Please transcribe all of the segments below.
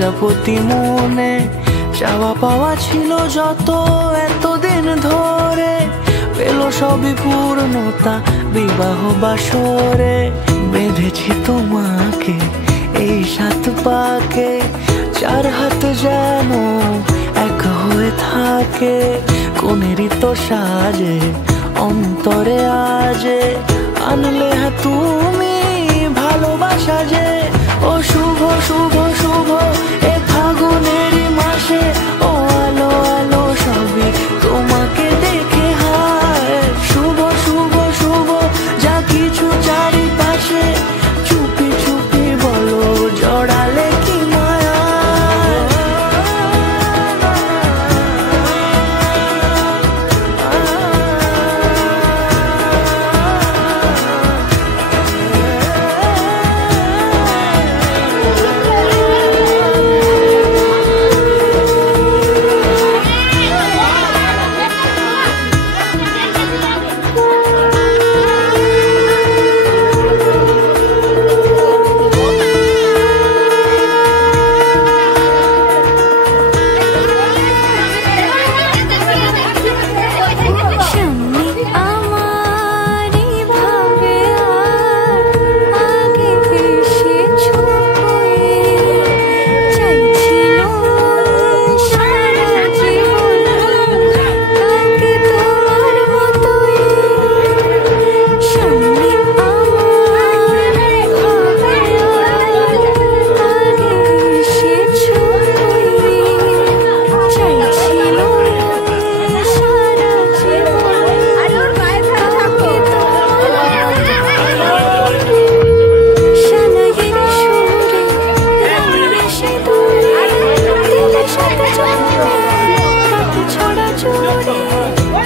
প্রজাপতি মনে চাওয়া পাওয়া ছিল যত এতদিন ধরে, পেল সবই পূর্ণতা বিবাহ বাসরে। বেঁধেছি তোমাকে এই 7 পাকে, 4 হাত যেন এক হয়ে থাকে। কোনেরই তো সাজে অন্তরে আজে আনলে তুমি ভালোবাসা যে। ও শুভ শুভ শুভ এ ফাগুনেরই মাসে, ও আলো আলো সবই তোমাকে দেখে হায়। শুভ শুভ শুভ যা কিছু চারিপাশে, চুপি চুপি বলো জড়ালে কি মায়া।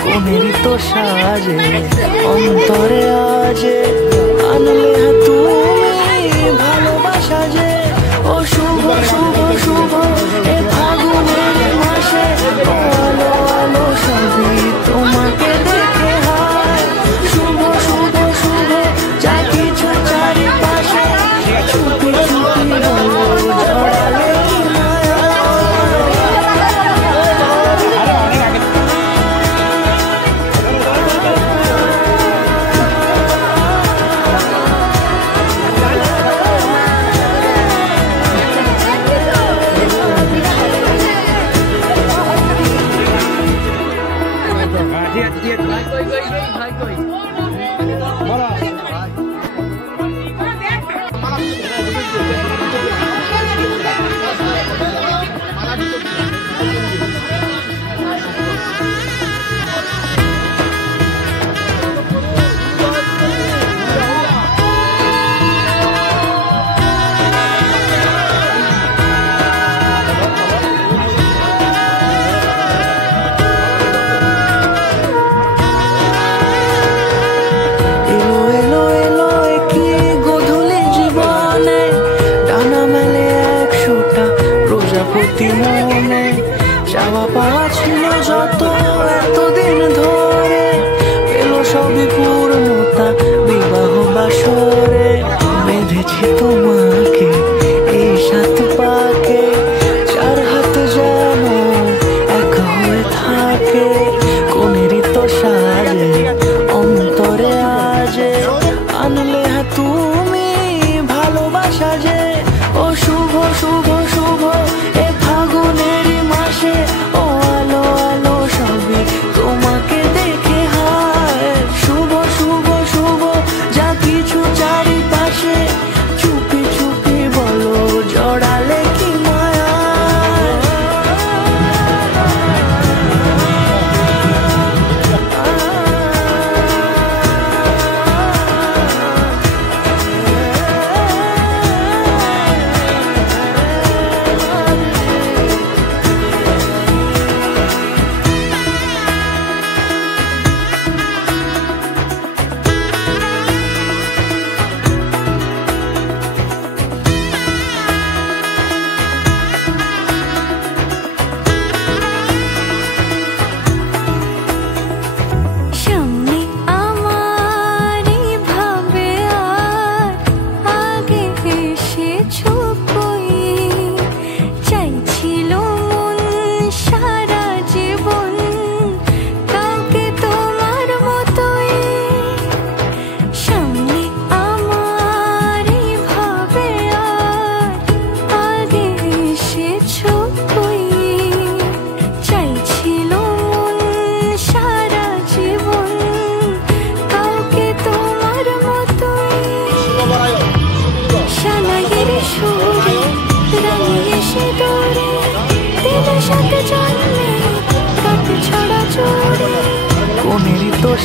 কোনেরই তো সাজে অন্তরে আজে আনলে তুমি ভালোবাসা যে। ও শুভ শুভ শুভ এ ফাগুনের মাসে, ও আলো আলো সবই তোমাকে দেখে হায়। শুভ শুভ শুভ যা কিছু চারিপাশে, চুপি চুপি বলো জড়ালে কি মায়া। প্রজাপতি মনে চাওয়া পাওয়া ছিল যত এতদিন ধরে, পেল সবই পূর্ণতা বিবাহ বাসরে। বেঁধেছি তোমাকে এই 7 পাকে, 4 হাত যেন এক হয়ে থাকে। কোনেরই তো সাজে অন্তরে আজে আনলে তুমি ভালোবাসা যে। ও শুভ শুভ শুভ এ ফাগুনেরই মাসে, ও আলো আলো সবই তোমাকে দেখে হায়। শুভ শুভ শুভ যা কিছু চারিপাশে, চুপি চুপি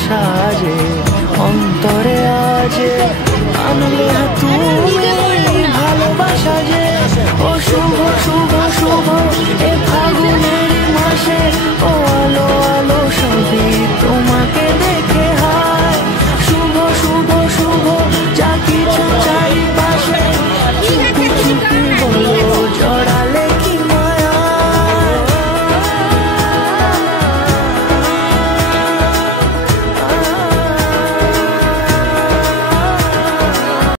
সাজে অন্তরে আজে আনলে তুমি ভালোবাসা যে